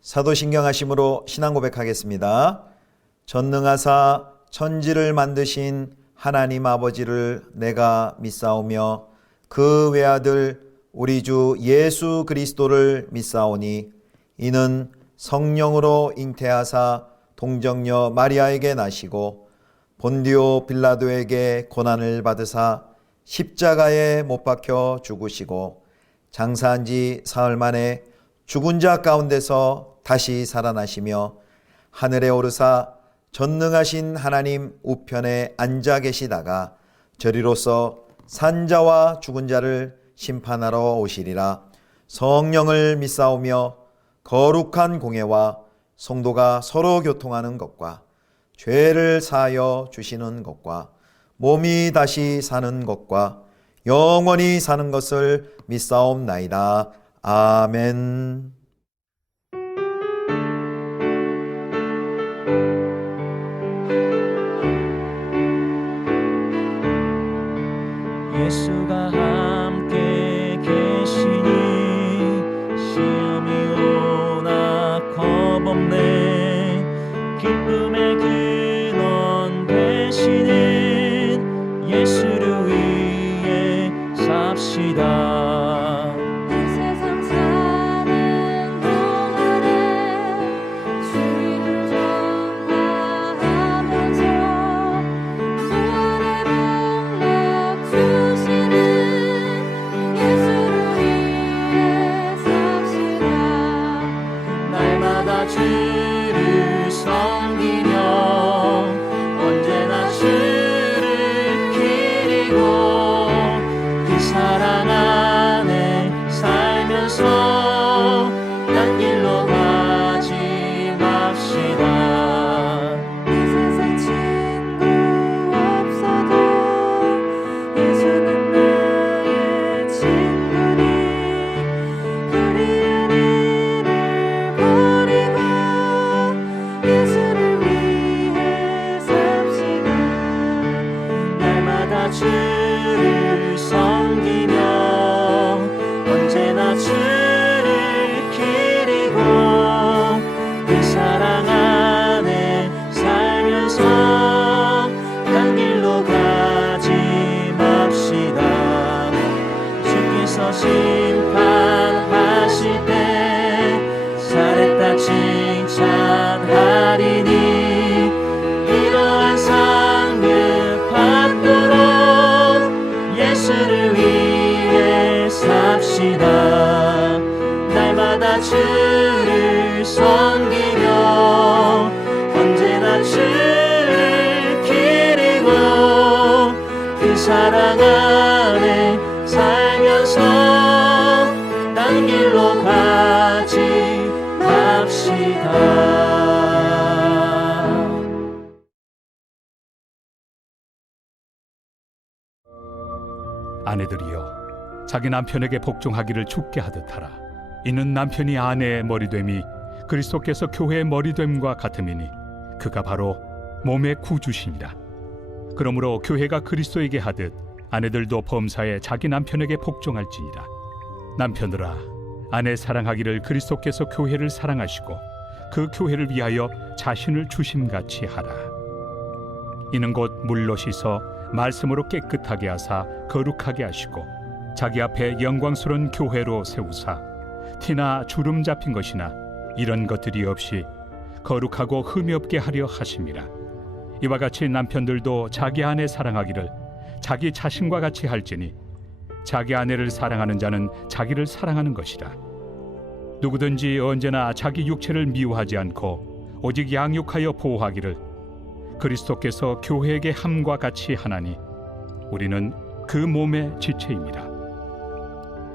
사도신경하심으로 신앙 고백하겠습니다. 전능하사 천지를 만드신 하나님 아버지를 내가 믿사오며 그 외아들 우리 주 예수 그리스도를 믿사오니 이는 성령으로 잉태하사 동정녀 마리아에게 나시고 본디오 빌라도에게 고난을 받으사 십자가에 못 박혀 죽으시고 장사한 지 사흘 만에 죽은 자 가운데서 다시 살아나시며 하늘에 오르사 전능하신 하나님 우편에 앉아 계시다가 저리로서 산자와 죽은 자를 심판하러 오시리라. 성령을 믿사오며 거룩한 공회와 성도가 서로 교통하는 것과 죄를 사하여 주시는 것과 몸이 다시 사는 것과 영원히 사는 것을 믿사옵나이다. 아멘. 예수가 함께 계시니 시험이 오나 겁없네. 기쁨의 근원 되시는 예수를 위해 삽시다. 이 세상 사는 동안에 주의를 전파하면서 구원의 복락 주시는 예수를 위해 삽시다. 날마다 주를 섬기며 언제나 주를 기리고 그 사랑 안에 살면서 딴 길로 가지 맙시다. 이 세상 친구 없어도 예수는 나의 친구니 불의한 일을 버리고 예수를 위해 삽시다. 날마다 주를 섬기며 언제나 주를 기리고 그 사랑 안에 살면서 딴 길로 가지 맙시다. 주께서 심판하실 때 잘했다 칭찬하리니 이러한 상급 받도록 예수를 위해 삽시다. 날마다 주를 섬기며 언제나 주를 기리고 그 사랑 안에 살면서 딴 길로 가지 맙시다. 아내들이여 자기 남편에게 복종하기를 죽게 하듯하라. 이는 남편이 아내의 머리됨이 그리스도께서 교회의 머리됨과 같음이니 그가 바로 몸의 구주시니라. 그러므로 교회가 그리스도에게 하듯 아내들도 범사에 자기 남편에게 복종할지니라. 남편들아 아내 사랑하기를 그리스도께서 교회를 사랑하시고 그 교회를 위하여 자신을 주심같이 하라. 이는 곧 물로 씻어 말씀으로 깨끗하게 하사 거룩하게 하시고 자기 앞에 영광스러운 교회로 세우사 티나 주름 잡힌 것이나 이런 것들이 없이 거룩하고 흠이 없게 하려 하심이라. 이와 같이 남편들도 자기 아내 사랑하기를 자기 자신과 같이 할지니 자기 아내를 사랑하는 자는 자기를 사랑하는 것이라. 누구든지 언제나 자기 육체를 미워하지 않고 오직 양육하여 보호하기를 그리스도께서 교회에게 함과 같이 하나니 우리는 그 몸의 지체입니다.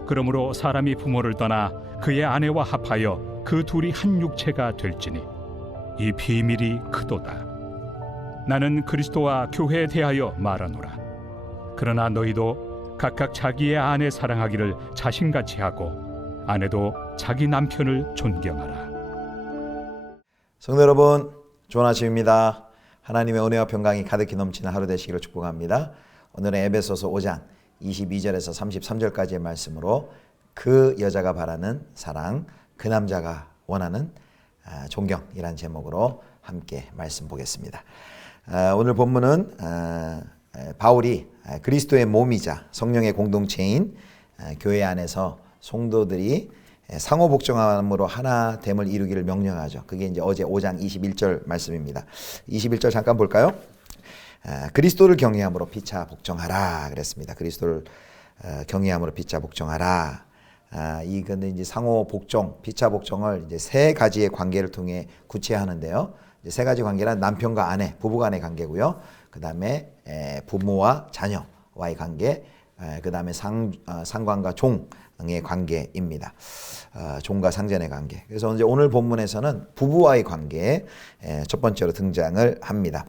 그러므로 사람이 부모를 떠나 그의 아내와 합하여 그 둘이 한 육체가 될지니 이 비밀이 크도다. 나는 그리스도와 교회에 대하여 말하노라. 그러나 너희도 각각 자기의 아내 사랑하기를 자신같이 하고 아내도 자기 남편을 존경하라. 성도 여러분, 좋은 아침입니다. 하나님의 은혜와 평강이 가득히 넘치는 하루 되시기를 축복합니다. 오늘은 에베소서 5장 22절에서 33절까지의 말씀으로 그 여자가 바라는 사랑, 그 남자가 원하는 존경이란 제목으로 함께 말씀 보겠습니다. 오늘 본문은 바울이 그리스도의 몸이자 성령의 공동체인 교회 안에서 성도들이 상호 복종함으로 하나됨을 이루기를 명령하죠. 그게 이제 어제 5장 21절 말씀입니다. 21절 잠깐 볼까요? 그리스도를 경외함으로 피차 복종하라 그랬습니다. 그리스도를 경외함으로 피차 복종하라. 이건 이제 상호 복종, 피차 복종을 이제 세 가지의 관계를 통해 구체하는데요. 이제 세 가지 관계란 남편과 아내, 부부 간의 관계고요. 그 다음에 부모와 자녀와의 관계, 그 다음에 상관과 종의 관계입니다. 종과 상전의 관계. 그래서 이제 오늘 본문에서는 부부와의 관계 첫 번째로 등장을 합니다.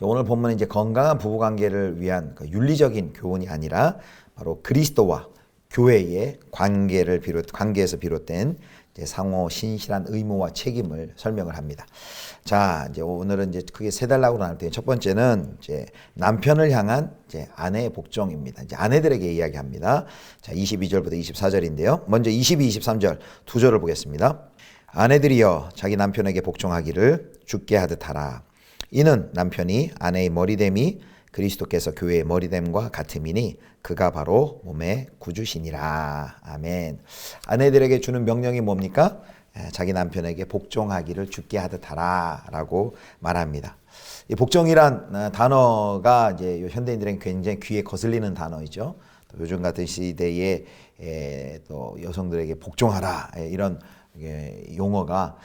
오늘 본문은 이제 건강한 부부 관계를 위한 윤리적인 교훈이 아니라 바로 그리스도와 교회의 관계에서 비롯된 이제 상호 신실한 의무와 책임을 설명을 합니다. 자, 이제 오늘은 이제 크게 세 단락으로 나눌 텐데 첫 번째는 이제 남편을 향한 이제 아내의 복종입니다. 이제 아내들에게 이야기합니다. 자, 22절부터 24절인데요. 먼저 22, 23절 두 절을 보겠습니다. 아내들이여 자기 남편에게 복종하기를 주께 하듯 하라. 이는 남편이 아내의 머리됨이 그리스도께서 교회의 머리됨과 같음이니 그가 바로 몸의 구주시니라. 아멘. 아내들에게 주는 명령이 뭡니까? 자기 남편에게 복종하기를 주께 하듯 하라 라고 말합니다. 이 복종이란 단어가 이제 현대인들에게 굉장히 귀에 거슬리는 단어이죠. 또 요즘 같은 시대에 또 여성들에게 복종하라 이런 용어가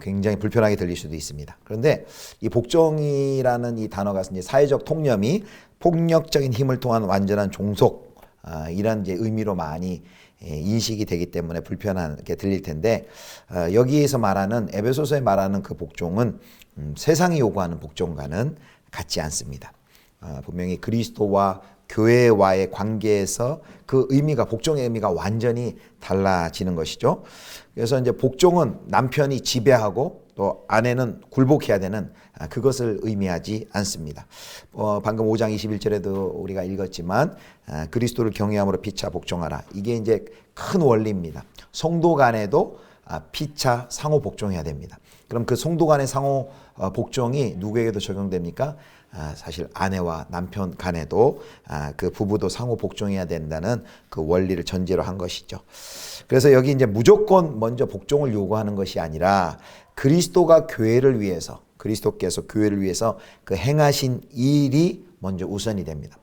굉장히 불편하게 들릴 수도 있습니다. 그런데 이 복종이라는 이 단어가 이제 사회적 통념이 폭력적인 힘을 통한 완전한 종속 이런 이제 의미로 많이 인식이 되기 때문에 불편하게 들릴 텐데 여기에서 말하는 에베소서에 말하는 그 복종은 세상이 요구하는 복종과는 같지 않습니다. 분명히 그리스도와 교회와의 관계에서 그 의미가 복종의 의미가 완전히 달라지는 것이죠. 그래서 이제 복종은 남편이 지배하고 또 아내는 굴복해야 되는 그것을 의미하지 않습니다. 방금 5장 21절에도 우리가 읽었지만 그리스도를 경외함으로 피차 복종하라. 이게 이제 큰 원리입니다. 성도 간에도 피차 상호 복종해야 됩니다. 그럼 그 성도 간의 상호 복종이 누구에게도 적용됩니까? 사실 아내와 남편 간에도 그 부부도 상호 복종해야 된다는 그 원리를 전제로 한 것이죠. 그래서 여기 이제 무조건 먼저 복종을 요구하는 것이 아니라 그리스도가 교회를 위해서 그리스도께서 교회를 위해서 그 행하신 일이 먼저 우선이 됩니다.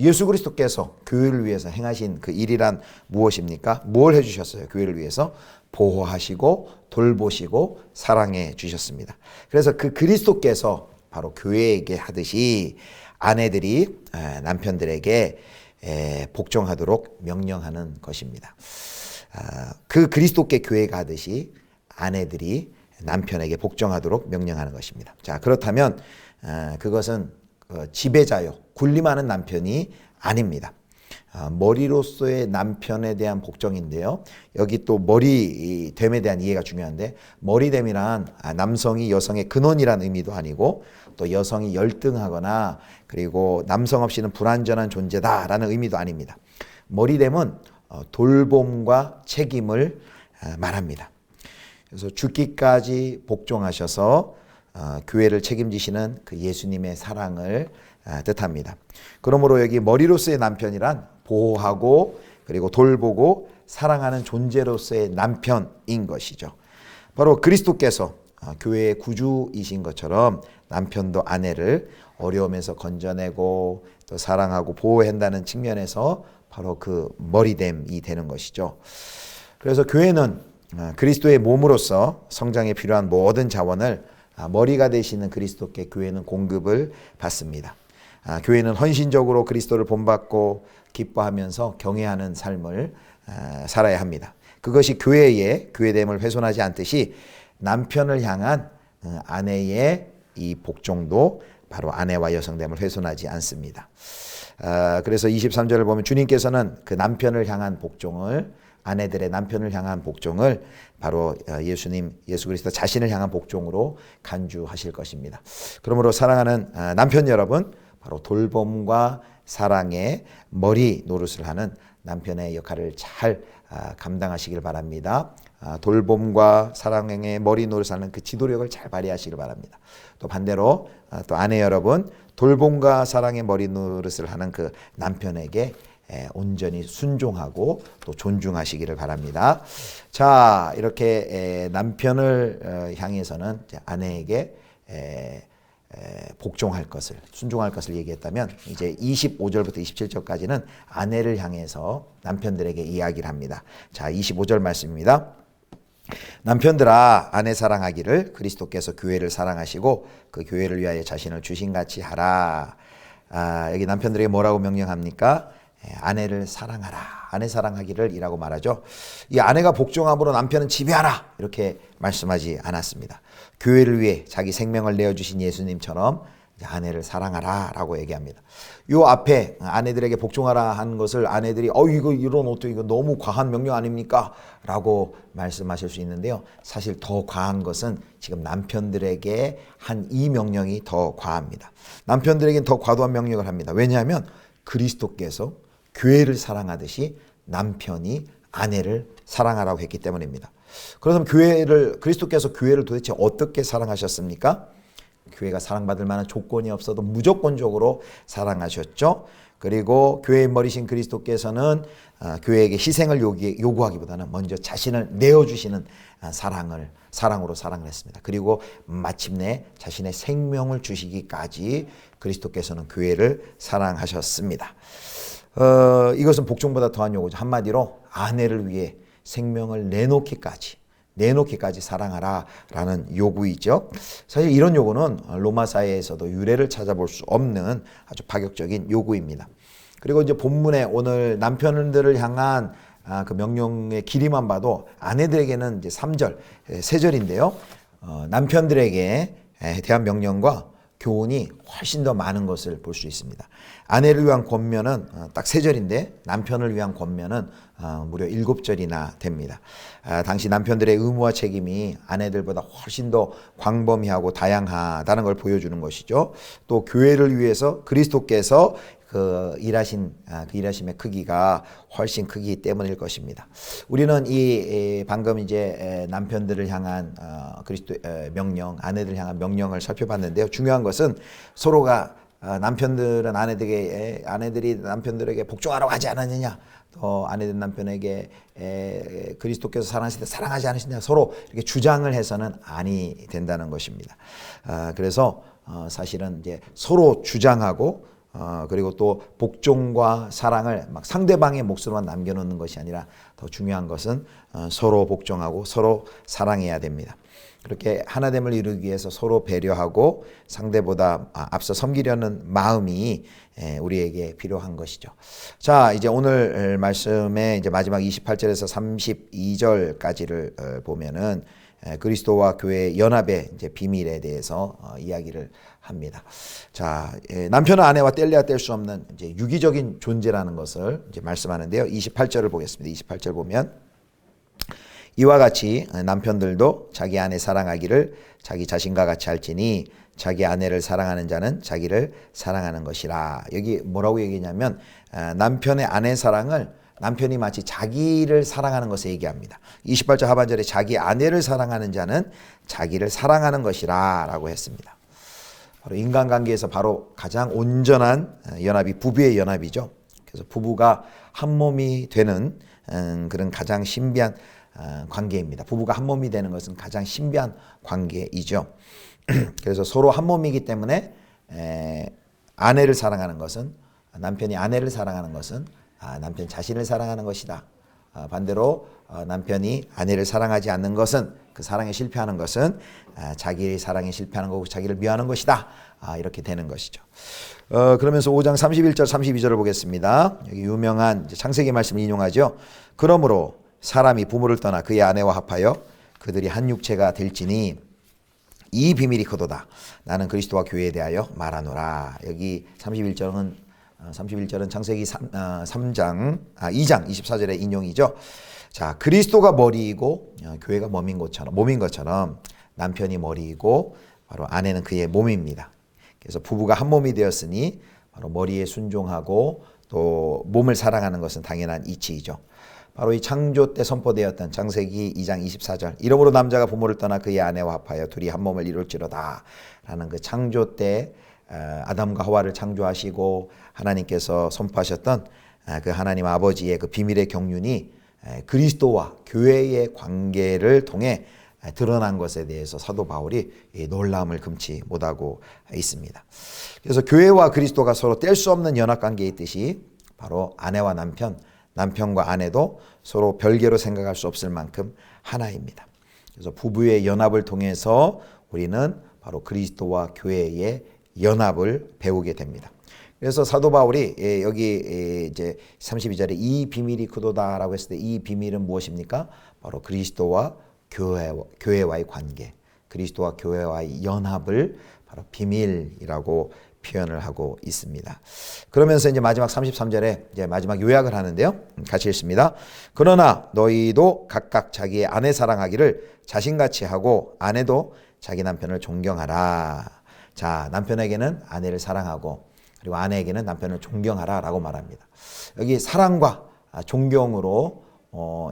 예수 그리스도께서 교회를 위해서 행하신 그 일이란 무엇입니까? 뭘 해주셨어요? 교회를 위해서 보호하시고 돌보시고 사랑해 주셨습니다. 그래서 그 그리스도께서 바로 교회에게 하듯이 아내들이 남편들에게 복종하도록 명령하는 것입니다. 그 그리스도께 교회가 하듯이 아내들이 남편에게 복종하도록 명령하는 것입니다. 자, 그렇다면 그것은 지배자요, 군림하는 남편이 아닙니다. 머리로서의 남편에 대한 복종인데요. 여기 또 머리됨에 대한 이해가 중요한데 머리됨이란 남성이 여성의 근원이란 의미도 아니고 또 여성이 열등하거나 그리고 남성 없이는 불완전한 존재다라는 의미도 아닙니다. 머리됨은 돌봄과 책임을 말합니다. 그래서 죽기까지 복종하셔서 교회를 책임지시는 그 예수님의 사랑을 뜻합니다. 그러므로 여기 머리로서의 남편이란 보호하고 그리고 돌보고 사랑하는 존재로서의 남편인 것이죠. 바로 그리스도께서 교회의 구주이신 것처럼 남편도 아내를 어려움에서 건져내고 또 사랑하고 보호한다는 측면에서 바로 그 머리됨이 되는 것이죠. 그래서 교회는 그리스도의 몸으로서 성장에 필요한 모든 자원을 머리가 되시는 그리스도께 교회는 공급을 받습니다. 교회는 헌신적으로 그리스도를 본받고 기뻐하면서 경외하는 삶을 살아야 합니다. 그것이 교회의 교회됨을 훼손하지 않듯이 남편을 향한 아내의 이 복종도 바로 아내와 여성됨을 훼손하지 않습니다. 그래서 23절을 보면 주님께서는 그 남편을 향한 복종을 아내들의 남편을 향한 복종을 바로 예수 그리스도 자신을 향한 복종으로 간주하실 것입니다. 그러므로 사랑하는 남편 여러분, 바로 돌봄과 사랑의 머리 노릇을 하는 남편의 역할을 잘 감당하시길 바랍니다. 돌봄과 사랑의 머리 노릇하는 그 지도력을 잘 발휘하시길 바랍니다. 또 반대로 또 아내 여러분, 돌봄과 사랑의 머리 노릇을 하는 그 남편에게 온전히 순종하고 또 존중하시기를 바랍니다. 자, 이렇게 남편을 향해서는 아내에게 복종할 것을, 순종할 것을 얘기했다면, 이제 25절부터 27절까지는 아내를 향해서 남편들에게 이야기를 합니다. 자, 25절 말씀입니다. 남편들아, 아내 사랑하기를 그리스도께서 교회를 사랑하시고 그 교회를 위하여 자신을 주신같이 하라. 여기 남편들에게 뭐라고 명령합니까? 아내를 사랑하라. 아내 사랑하기를 이라고 말하죠. 이 아내가 복종함으로 남편은 지배하라 이렇게 말씀하지 않았습니다. 교회를 위해 자기 생명을 내어주신 예수님처럼 아내를 사랑하라 라고 얘기합니다. 요 앞에 아내들에게 복종하라 하는 것을 아내들이 이거 이런 어떻게 이거 너무 과한 명령 아닙니까? 라고 말씀하실 수 있는데요. 사실 더 과한 것은 지금 남편들에게 한 이 명령이 더 과합니다. 남편들에게는 더 과도한 명령을 합니다. 왜냐하면 그리스도께서 교회를 사랑하듯이 남편이 아내를 사랑하라고 했기 때문입니다. 그렇다면 그리스도께서 교회를 도대체 어떻게 사랑하셨습니까? 교회가 사랑받을 만한 조건이 없어도 무조건적으로 사랑하셨죠. 그리고 교회의 머리신 그리스도께서는 교회에게 희생을 요구하기보다는 먼저 자신을 내어주시는 사랑으로 사랑을 했습니다. 그리고 마침내 자신의 생명을 주시기까지 그리스도께서는 교회를 사랑하셨습니다. 이것은 복종보다 더한 요구죠. 한마디로 아내를 위해 생명을 내놓기까지 사랑하라 라는 요구이죠. 사실 이런 요구는 로마 사회에서도 유래를 찾아볼 수 없는 아주 파격적인 요구입니다. 그리고 이제 본문에 오늘 남편들을 향한 그 명령의 길이만 봐도 아내들에게는 이제 3절, 세 절인데요. 남편들에게 대한 명령과 교훈이 훨씬 더 많은 것을 볼 수 있습니다. 아내를 위한 권면은 딱 3절인데 남편을 위한 권면은 무려 7절이나 됩니다. 당시 남편들의 의무와 책임이 아내들보다 훨씬 더 광범위하고 다양하다는 걸 보여주는 것이죠. 또 교회를 위해서 그리스도께서 그 일하심의 크기가 훨씬 크기 때문일 것입니다. 우리는 방금 이제 남편들을 향한 그리스도 명령, 아내들 향한 명령을 살펴봤는데요. 중요한 것은 서로가 남편들은 아내들이 남편들에게 복종하라고 하지 않았느냐, 또 아내들 남편에게 그리스도께서 사랑하실 때 사랑하지 않으시냐, 서로 이렇게 주장을 해서는 아니 된다는 것입니다. 그래서 사실은 이제 서로 주장하고 그리고 또 복종과 사랑을 막 상대방의 몫으로만 남겨놓는 것이 아니라 더 중요한 것은 서로 복종하고 서로 사랑해야 됩니다. 그렇게 하나됨을 이루기 위해서 서로 배려하고 상대보다 앞서 섬기려는 마음이 우리에게 필요한 것이죠. 자, 이제 오늘 말씀의 이제 마지막 28절에서 32절까지를 보면은 그리스도와 교회의 연합의 이제 비밀에 대해서 이야기를 합니다. 자, 남편은 아내와 뗄래야 뗄 수 없는 이제 유기적인 존재라는 것을 이제 말씀하는데요. 28절을 보겠습니다. 28절 보면 이와 같이 남편들도 자기 아내 사랑하기를 자기 자신과 같이 할지니 자기 아내를 사랑하는 자는 자기를 사랑하는 것이라. 여기 뭐라고 얘기냐면 남편의 아내 사랑을 남편이 마치 자기를 사랑하는 것을 얘기합니다. 28절 하반절에 자기 아내를 사랑하는 자는 자기를 사랑하는 것이라 라고 했습니다. 바로 인간관계에서 바로 가장 온전한 연합이 부부의 연합이죠. 그래서 부부가 한 몸이 되는 그런 가장 신비한 관계입니다. 부부가 한 몸이 되는 것은 가장 신비한 관계이죠. 그래서 서로 한 몸이기 때문에 아내를 사랑하는 것은, 남편이 아내를 사랑하는 것은 남편 자신을 사랑하는 것이다. 반대로 남편이 아내를 사랑하지 않는 것은, 그 사랑에 실패하는 것은 자기의 사랑에 실패하는 거고 자기를 미워하는 것이다. 이렇게 되는 것이죠. 그러면서 5장 31절 32절을 보겠습니다. 여기 유명한 창세기 말씀을 인용하죠. 그러므로 사람이 부모를 떠나 그의 아내와 합하여 그들이 한 육체가 될지니 이 비밀이 크도다. 나는 그리스도와 교회에 대하여 말하노라. 여기 31절은 창세기 2장 24절의 인용이죠. 자, 그리스도가 머리이고 교회가 몸인 것처럼 남편이 머리이고 바로 아내는 그의 몸입니다. 그래서 부부가 한 몸이 되었으니 바로 머리에 순종하고 또 몸을 사랑하는 것은 당연한 이치이죠. 바로 이 창조 때 선포되었던 창세기 2장 24절 이러므로 남자가 부모를 떠나 그의 아내와 합하여 둘이 한 몸을 이룰지로다 라는 그 창조 때 아담과 하와를 창조하시고 하나님께서 선포하셨던 그 하나님 아버지의 그 비밀의 경륜이 그리스도와 교회의 관계를 통해 드러난 것에 대해서 사도 바울이 놀라움을 금치 못하고 있습니다. 그래서 교회와 그리스도가 서로 뗄 수 없는 연합관계에 있듯이 바로 아내와 남편, 남편과 아내도 서로 별개로 생각할 수 없을 만큼 하나입니다. 그래서 부부의 연합을 통해서 우리는 바로 그리스도와 교회의 연합을 배우게 됩니다. 그래서 사도 바울이 여기 이제 32절에 이 비밀이 크도다라고 했을 때 이 비밀은 무엇입니까? 바로 그리스도와 교회와의 관계, 그리스도와 교회와의 연합을 바로 비밀이라고 표현을 하고 있습니다. 그러면서 이제 마지막 33절에 이제 마지막 요약을 하는데요. 같이 읽습니다. 그러나 너희도 각각 자기의 아내 사랑하기를 자신같이 하고 아내도 자기 남편을 존경하라. 자, 남편에게는 아내를 사랑하고 그리고 아내에게는 남편을 존경하라 라고 말합니다. 여기 사랑과 존경으로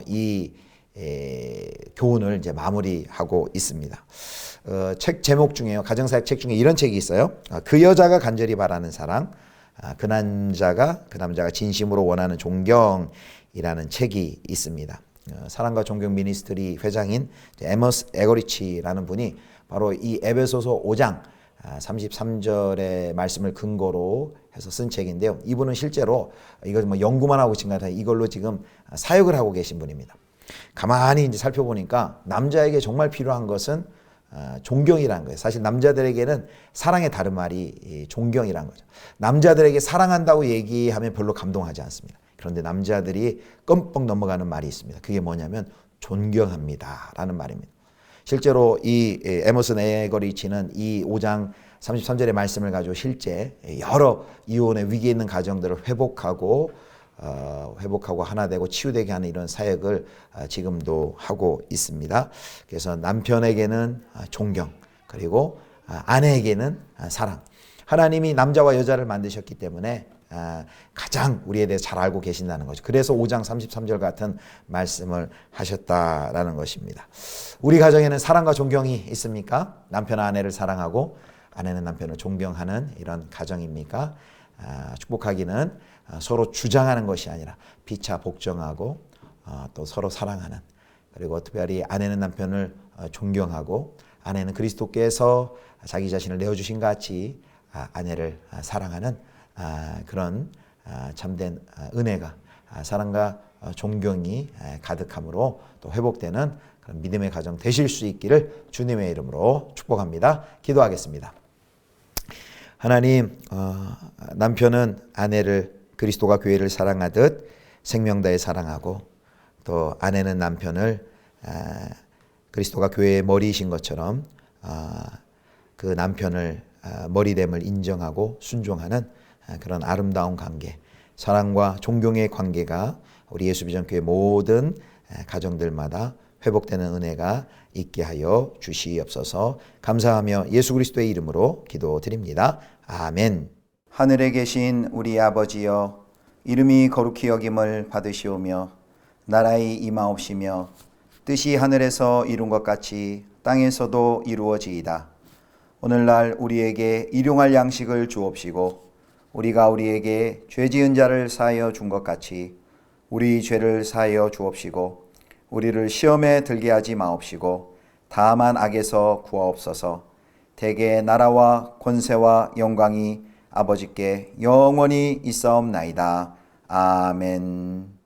이 교훈을 이제 마무리하고 있습니다. 책 제목 중에요. 가정사역 책 중에 이런 책이 있어요. 그 여자가 간절히 바라는 사랑, 그 남자가 진심으로 원하는 존경이라는 책이 있습니다. 사랑과 존경 미니스트리 회장인 에머스 에거리치라는 분이 바로 이 에베소서 5장 33절의 말씀을 근거로 해서 쓴 책인데요. 이분은 실제로 이거 뭐 연구만 하고 계신 것 같아요. 이걸로 지금 사역을 하고 계신 분입니다. 가만히 이제 살펴보니까 남자에게 정말 필요한 것은 존경이라는 거예요. 사실 남자들에게는 사랑의 다른 말이 존경이라는 거죠. 남자들에게 사랑한다고 얘기하면 별로 감동하지 않습니다. 그런데 남자들이 껌뻑 넘어가는 말이 있습니다. 그게 뭐냐면 존경합니다 라는 말입니다. 실제로 이 에머슨 에거리치는 이 5장 33절의 말씀을 가지고 실제 여러 이혼의 위기에 있는 가정들을 회복하고 하나 되고 치유되게 하는 이런 사역을 지금도 하고 있습니다. 그래서 남편에게는 존경, 그리고 아내에게는 사랑. 하나님이 남자와 여자를 만드셨기 때문에 가장 우리에 대해서 잘 알고 계신다는 거죠. 그래서 5장 33절 같은 말씀을 하셨다라는 것입니다. 우리 가정에는 사랑과 존경이 있습니까? 남편은 아내를 사랑하고 아내는 남편을 존경하는 이런 가정입니까? 축복하기는 서로 주장하는 것이 아니라 피차 복종하고 또 서로 사랑하는, 그리고 특별히 아내는 남편을 존경하고 아내는 그리스도께서 자기 자신을 내어주신 같이 아내를 사랑하는 그런 참된 은혜가, 사랑과 존경이 가득함으로 또 회복되는 그런 믿음의 가정 되실 수 있기를 주님의 이름으로 축복합니다. 기도하겠습니다. 하나님, 남편은 아내를 그리스도가 교회를 사랑하듯 생명다해 사랑하고, 또 아내는 남편을 그리스도가 교회의 머리이신 것처럼 그 남편을 머리됨을 인정하고 순종하는 그런 아름다운 관계, 사랑과 존경의 관계가 우리 예수비전교회 모든 가정들마다 회복되는 은혜가 있게 하여 주시옵소서. 감사하며 예수 그리스도의 이름으로 기도드립니다. 아멘. 하늘에 계신 우리 아버지여, 이름이 거룩히 여김을 받으시오며 나라의 임하옵시며 뜻이 하늘에서 이룬 것 같이 땅에서도 이루어지이다. 오늘날 우리에게 일용할 양식을 주옵시고 우리가 우리에게 죄 지은 자를 사하여 준 것 같이 우리 죄를 사하여 주옵시고 우리를 시험에 들게 하지 마옵시고 다만 악에서 구하옵소서. 대개 나라와 권세와 영광이 아버지께 영원히 있사옵나이다. 아멘.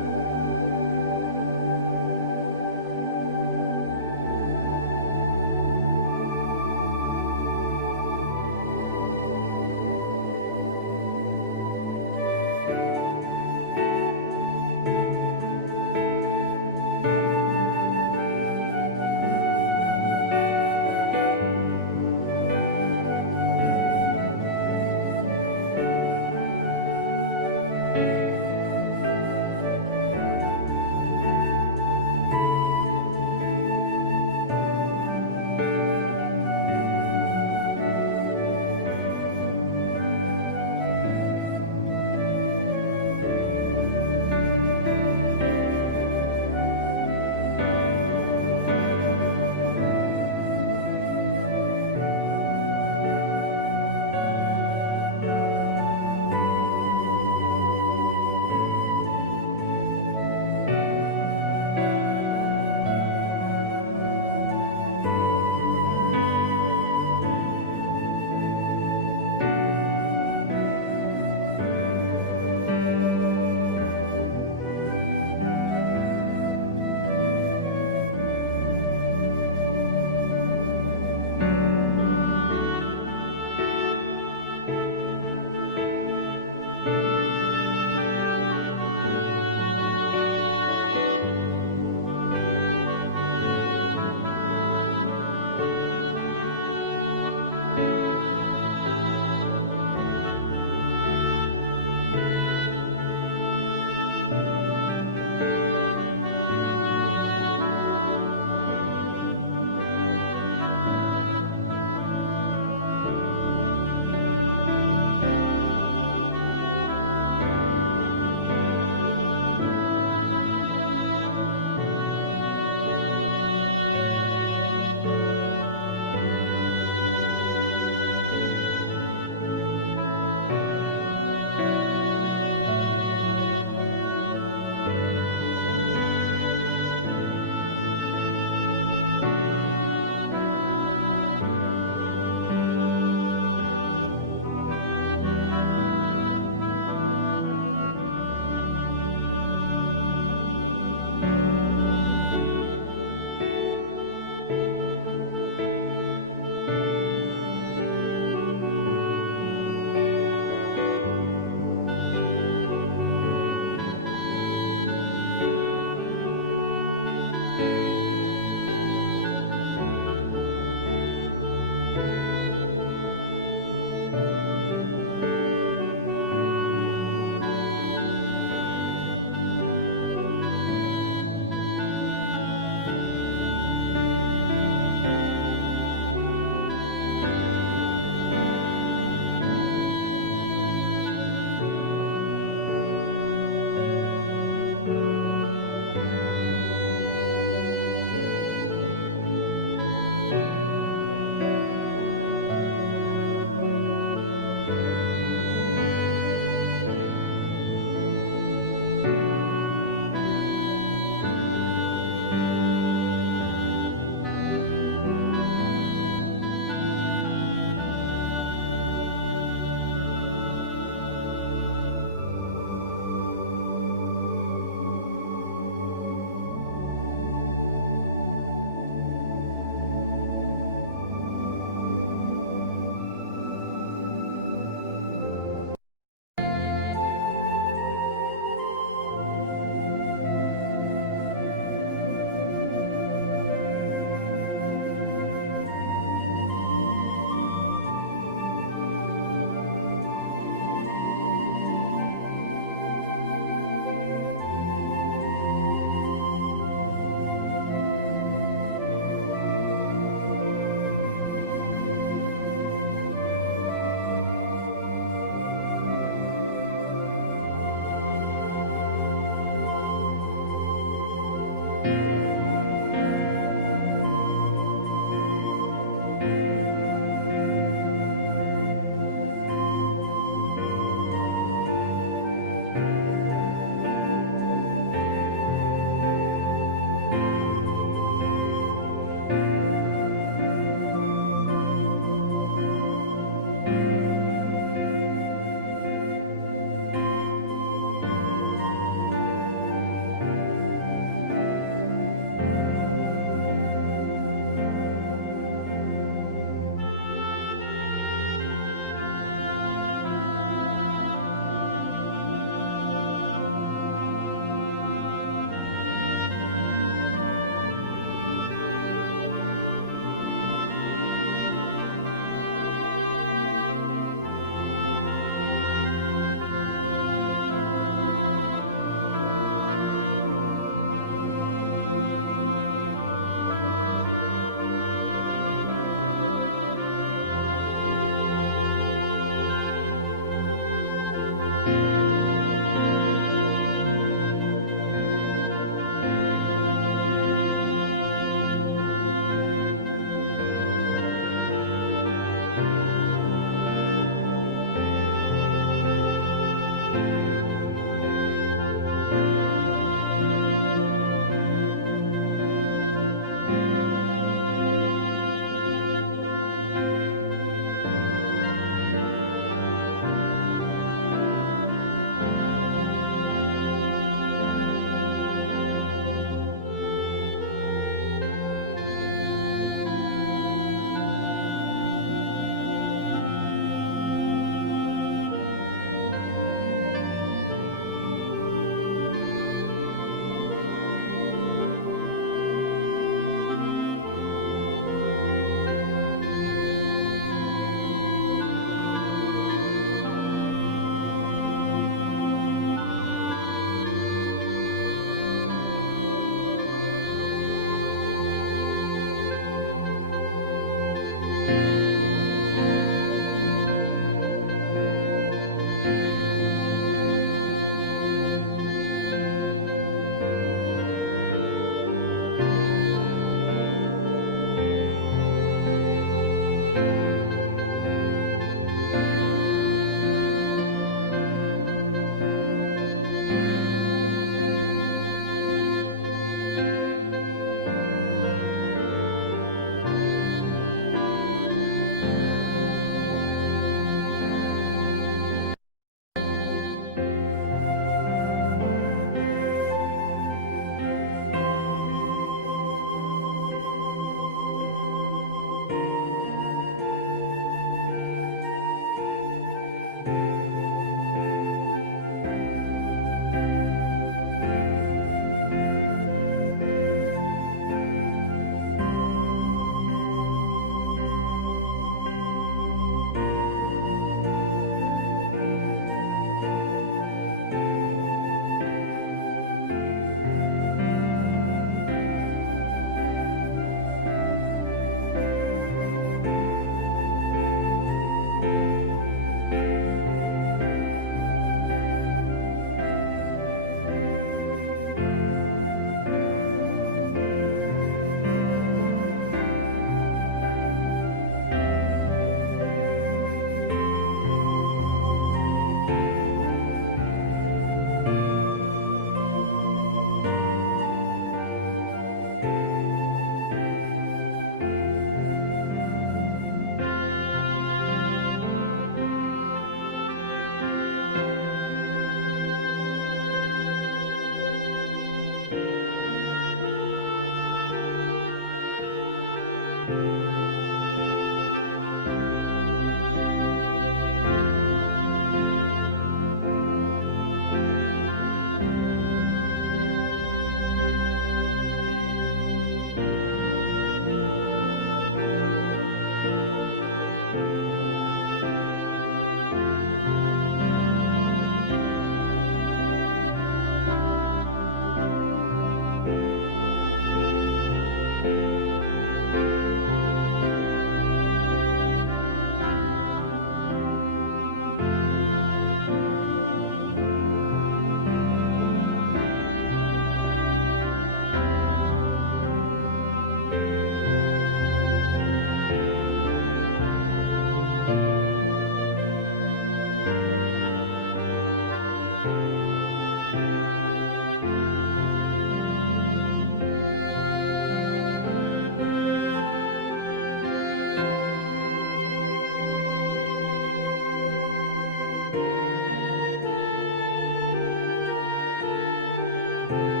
주